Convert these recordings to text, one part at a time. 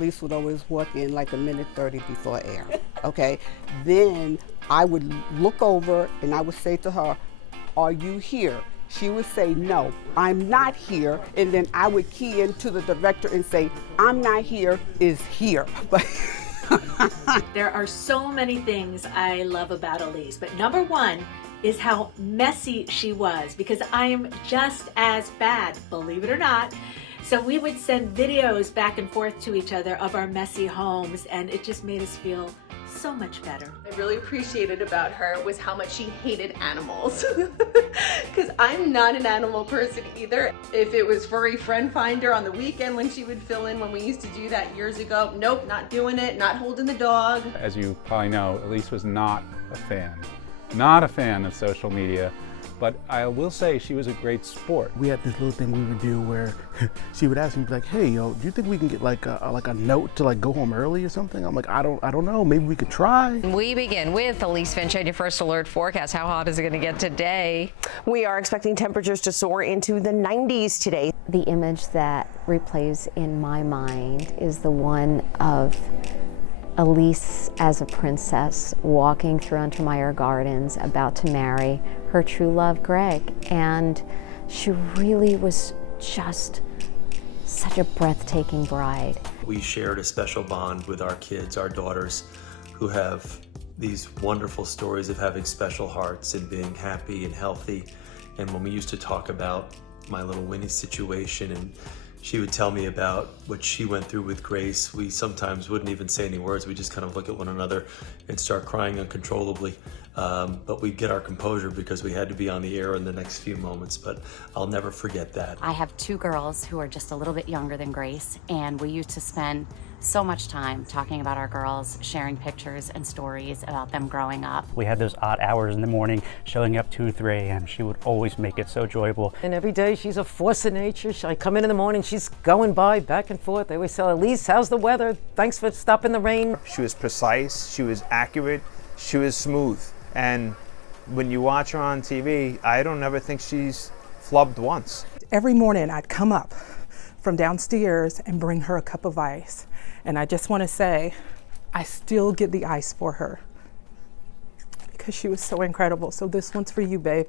Elise would always walk in like a minute 30 before air, okay? Then I would look over and I would say to her, "Are you here?" She would say, "No, I'm not here." And then I would key into the director and say, "I'm not here, is here." But there are so many things I love about Elise, but number one is how messy she was, because I am just as bad, believe it or not. So we would send videos back and forth to each other of our messy homes, and it just made us feel so much better. I really appreciated about her was how much she hated animals. Because I'm not an animal person either. If it was furry friend finder on the weekend when she would fill in when we used to do that years ago, nope, not doing it, not holding the dog. As you probably know, Elise was not a fan of social media. But I will say she was a great sport. We had this little thing we would do where she would ask me, like, "Hey, yo, do you think we can get like a note to like go home early or something?" I'm like, I don't know. Maybe we could try. We begin with Elise Finch and your first alert forecast. How hot is it going to get today? We are expecting temperatures to soar into the 90s today. The image that replays in my mind is the one of Elise as a princess walking through Untermeyer Gardens, about to marry her true love, Greg. And she really was just such a breathtaking bride. We shared a special bond with our kids, our daughters, who have these wonderful stories of having special hearts and being happy and healthy. And when we used to talk about my little Winnie situation, and she would tell me about what she went through with Grace, we sometimes wouldn't even say any words. We just kind of look at one another and start crying uncontrollably. But we'd get our composure because we had to be on the air in the next few moments. But I'll never forget that. I have two girls who are just a little bit younger than Grace, and we used to spend so much time talking about our girls, sharing pictures and stories about them growing up. We had those odd hours in the morning, showing up 2, 3 a.m. She would always make it so enjoyable. And every day she's a force of nature. I come in the morning, she's going by back and forth. They always say, "Elise, how's the weather? Thanks for stopping the rain." She was precise, she was accurate, she was smooth. And when you watch her on TV, I don't ever think she's flubbed once. Every morning I'd come up from downstairs and bring her a cup of ice. And I just want to say, I still get the ice for her because she was so incredible. So this one's for you, babe.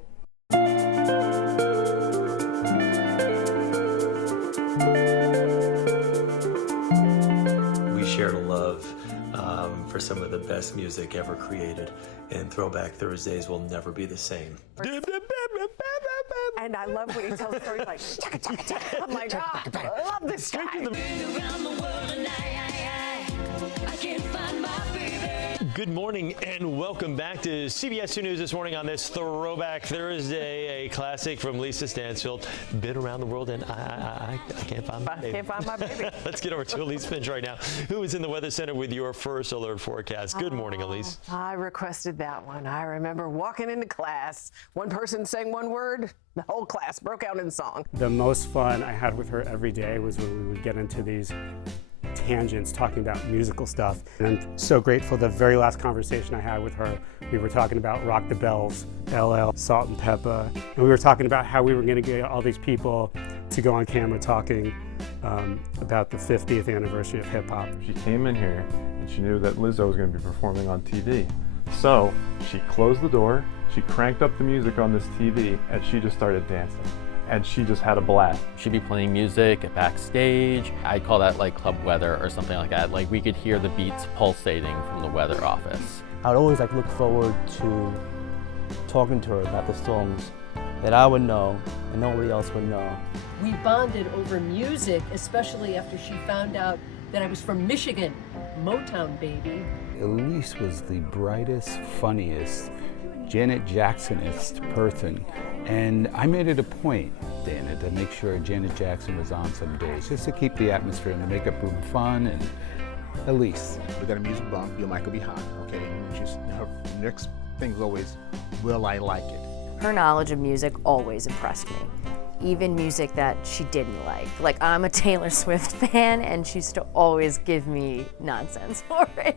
We shared a love for some of the best music ever created, and Throwback Thursdays will never be the same. And I love when he tells stories like, "Chaka, chaka, chaka." I'm like, I love this guy. Good morning and welcome back to CBS 2 News this morning on this Throwback Thursday, a classic from Lisa Stansfield. Been around the world and I can't find my baby. Can't find my baby. Let's get over to Elise Finch right now, who is in the Weather Center with your first alert forecast. Good morning, Elise. I requested that one. I remember walking into class, one person saying one word, the whole class broke out in song. The most fun I had with her every day was when we would get into these tangents talking about musical stuff. And I'm so grateful. The very last conversation I had with her, we were talking about Rock the Bells, LL, Salt and Pepper, and we were talking about how we were going to get all these people to go on camera talking about the 50th anniversary of hip hop. She came in here and she knew that Lizzo was going to be performing on TV. So she closed the door, she cranked up the music on this TV, and she just started dancing. And she just had a blast. She'd be playing music backstage. I'd call that like club weather or something like that. Like we could hear the beats pulsating from the weather office. I would always look forward to talking to her about the songs that I would know and nobody else would know. We bonded over music, especially after she found out that I was from Michigan, Motown baby. Elise was the brightest, funniest, Janet Jacksonist person. And I made it a point, Dana, to make sure Janet Jackson was on some days, just to keep the atmosphere in the makeup room fun. And Elise. We got a music bump, your mic will be hot, okay? And just, her next thing is always, will I like it? Her knowledge of music always impressed me. Even music that she didn't like. Like, I'm a Taylor Swift fan, and she used to always give me nonsense for it.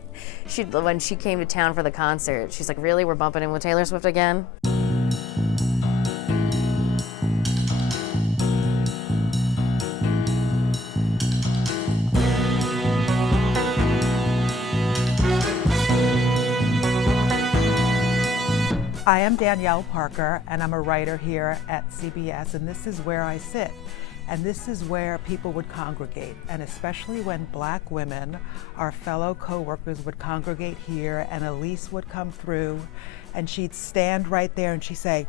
When she came to town for the concert, she's like, "Really, we're bumping in with Taylor Swift again?" I am Danielle Parker, and I'm a writer here at CBS, and this is where I sit. And this is where people would congregate, and especially when Black women, our fellow co-workers, would congregate here, and Elise would come through, and she'd stand right there and she'd say,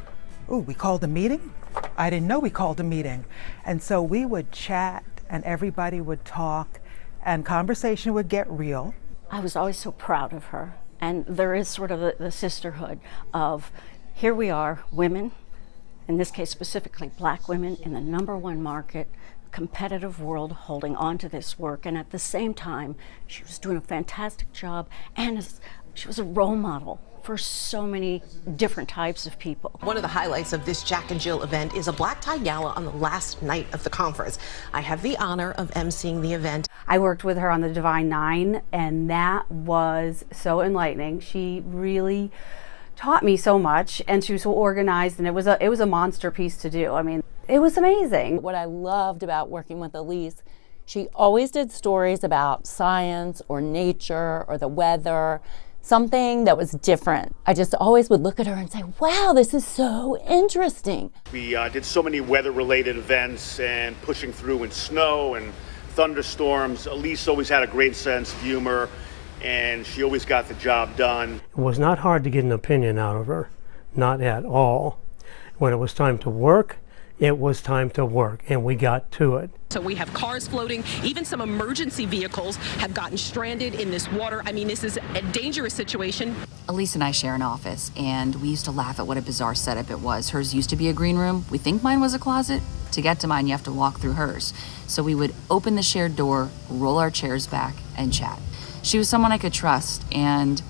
"Ooh, we called a meeting? I didn't know we called a meeting." And so we would chat, and everybody would talk, and conversation would get real. I was always so proud of her. And there is sort of the sisterhood of, here we are, women, in this case specifically Black women, in the #1 market, competitive world, holding on to this work. And at the same time, she was doing a fantastic job, and she was a role model for so many different types of people. One of the highlights of this Jack and Jill event is a black tie gala on the last night of the conference. I have the honor of emceeing the event. I worked with her on the Divine Nine, and that was so enlightening. She really taught me so much, and she was so organized, and it was a monster piece to do. I mean, it was amazing. What I loved about working with Elise, she always did stories about science or nature or the weather, something that was different. I just always would look at her and say, wow, this is so interesting. We did so many weather-related events and pushing through in snow and thunderstorms. Elise always had a great sense of humor, and she always got the job done. It was not hard to get an opinion out of her, not at all. When it was time to work, it was time to work, and we got to it. So we have cars floating, even some emergency vehicles have gotten stranded in this water. I mean, this is a dangerous situation. Elise and I share an office, and we used to laugh at what a bizarre setup it was. Hers used to be a green room. We think mine was a closet. To get to mine, you have to walk through hers. So we would open the shared door, roll our chairs back, and chat. She was someone I could trust, and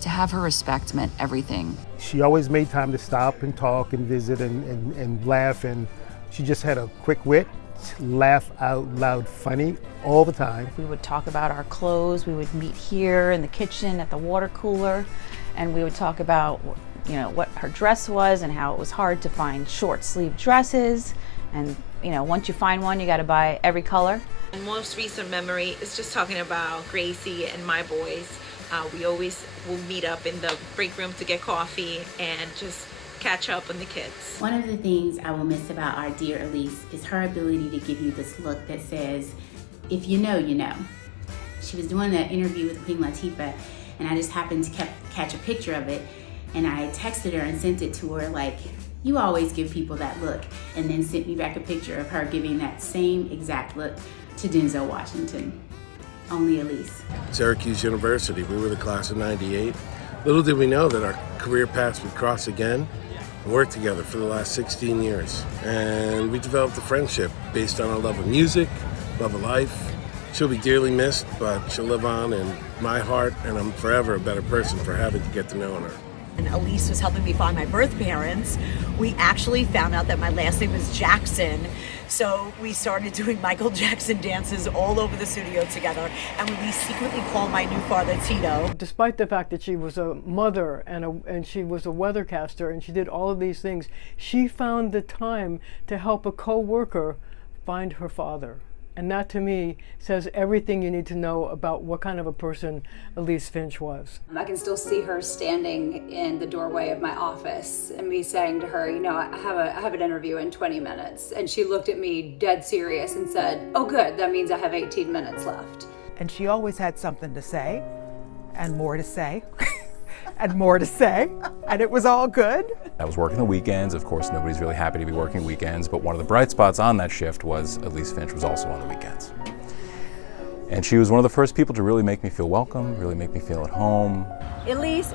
to have her respect meant everything. She always made time to stop and talk and visit and laugh, and she just had a quick wit, laugh out loud funny all the time. We would talk about our clothes. We would meet here in the kitchen at the water cooler, and we would talk about, you know, what her dress was and how it was hard to find short sleeve dresses. And, you know, once you find one, you got to buy every color. And most recent memory is just talking about Gracie and my boys. We always will meet up in the break room to get coffee and just catch up on the kids. One of the things I will miss about our dear Elise is her ability to give you this look that says, if you know, you know. She was doing that interview with Queen Latifah, and I just happened to catch a picture of it, and I texted her and sent it to her like, you always give people that look, and then sent me back a picture of her giving that same exact look to Denzel Washington. Only Elise. Syracuse University, we were the class of '98. Little did we know that our career paths would cross again and work together for the last 16 years. And we developed a friendship based on our love of music, love of life. She'll be dearly missed, but she'll live on in my heart, and I'm forever a better person for having to get to know her. And Elise was helping me find my birth parents. We actually found out that my last name was Jackson. So we started doing Michael Jackson dances all over the studio together. And we secretly called my new father Tito. Despite the fact that she was a mother and she was a weathercaster and she did all of these things, she found the time to help a co-worker find her father. And that, to me, says everything you need to know about what kind of a person Elise Finch was. I can still see her standing in the doorway of my office and me saying to her, you know, I have an interview in 20 minutes. And she looked at me dead serious and said, oh good, that means I have 18 minutes left. And she always had something to say, and more to say, and more to say, and it was all good. I was working the weekends. Of course, nobody's really happy to be working weekends, but one of the bright spots on that shift was Elise Finch was also on the weekends. And she was one of the first people to really make me feel welcome, really make me feel at home. Elise,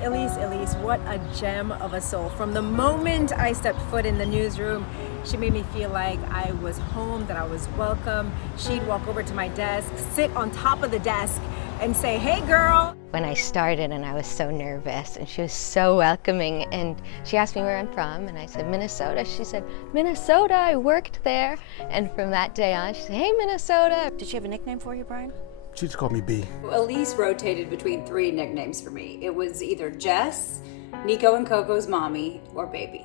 what a gem of a soul. From the moment I stepped foot in the newsroom, she made me feel like I was home, that I was welcome. She'd walk over to my desk, sit on top of the desk, and say, hey girl. When I started and I was so nervous, and she was so welcoming, and she asked me where I'm from, and I said Minnesota. She said, Minnesota, I worked there. And from that day on, she said, hey Minnesota. Did she have a nickname for you, Brian? She just called me B. Elise rotated between 3 nicknames for me. It was either Jess, Nico and Coco's mommy, or Baby.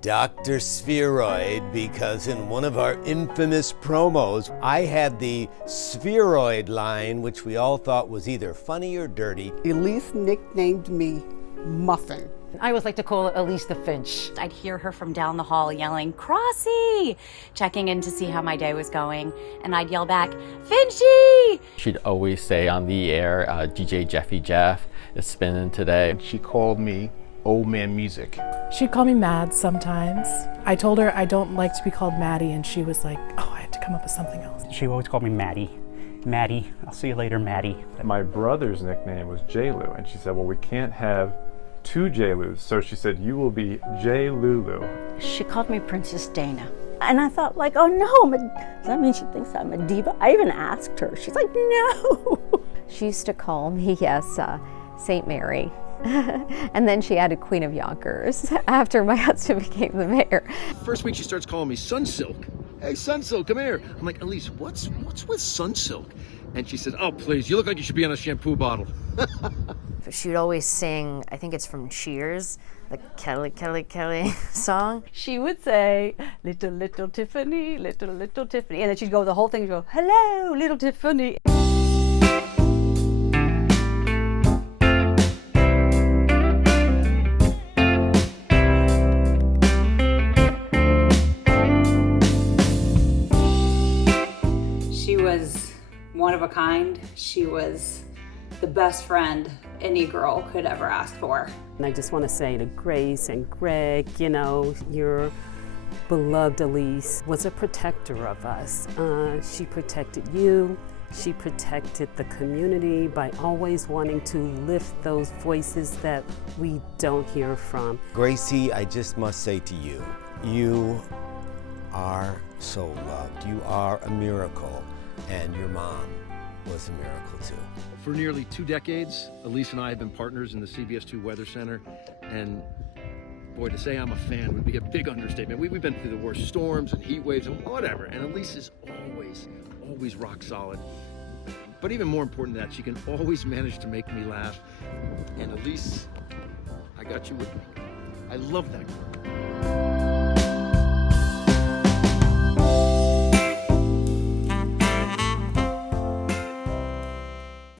Dr. Spheroid, because in one of our infamous promos, I had the Spheroid line, which we all thought was either funny or dirty. Elise nicknamed me Muffin. I always like to call it Elise the Finch. I'd hear her from down the hall yelling, "Crossy!" checking in to see how my day was going, and I'd yell back, "Finchy!" She'd always say on the air, DJ Jeffy Jeff is spinning today. She called me Old Man Music. She'd call me Mad sometimes. I told her I don't like to be called Maddie, and she was like, oh, I have to come up with something else. She always called me Maddie. Maddie, I'll see you later, Maddie. My brother's nickname was J-Lou, and she said, well, we can't have two J-Lus, so she said, you will be J-Lulu. She called me Princess Dana. And I thought, like, oh no, does that mean she thinks I'm a diva? I even asked her. She's like, no. She used to call me, yes, St. Mary. And then she added Queen of Yonkers after my husband became the mayor. First week she starts calling me Sunsilk. Hey, Sunsilk, come here. I'm like, Elise, what's with Sunsilk? And she said, oh, please, you look like you should be on a shampoo bottle. She would always sing, I think it's from Cheers, the Kelly, Kelly, Kelly song. She would say, little, little Tiffany, little, little Tiffany. And then she'd go the whole thing and go, hello, little Tiffany. She was one of a kind. She was the best friend any girl could ever ask for. And I just want to say to Grace and Greg, you know, your beloved Elise was a protector of us. She protected you. She protected the community by always wanting to lift those voices that we don't hear from. Gracie, I just must say to you, you are so loved. You are a miracle, and your mom was a miracle too. For nearly 2 decades, Elise and I have been partners in the CBS 2 Weather Center, and boy, to say I'm a fan would be a big understatement. We've been through the worst storms and heat waves and whatever, and Elise is always rock solid. But even more important than that, she can always manage to make me laugh. And Elise, I got you with me. I love that girl.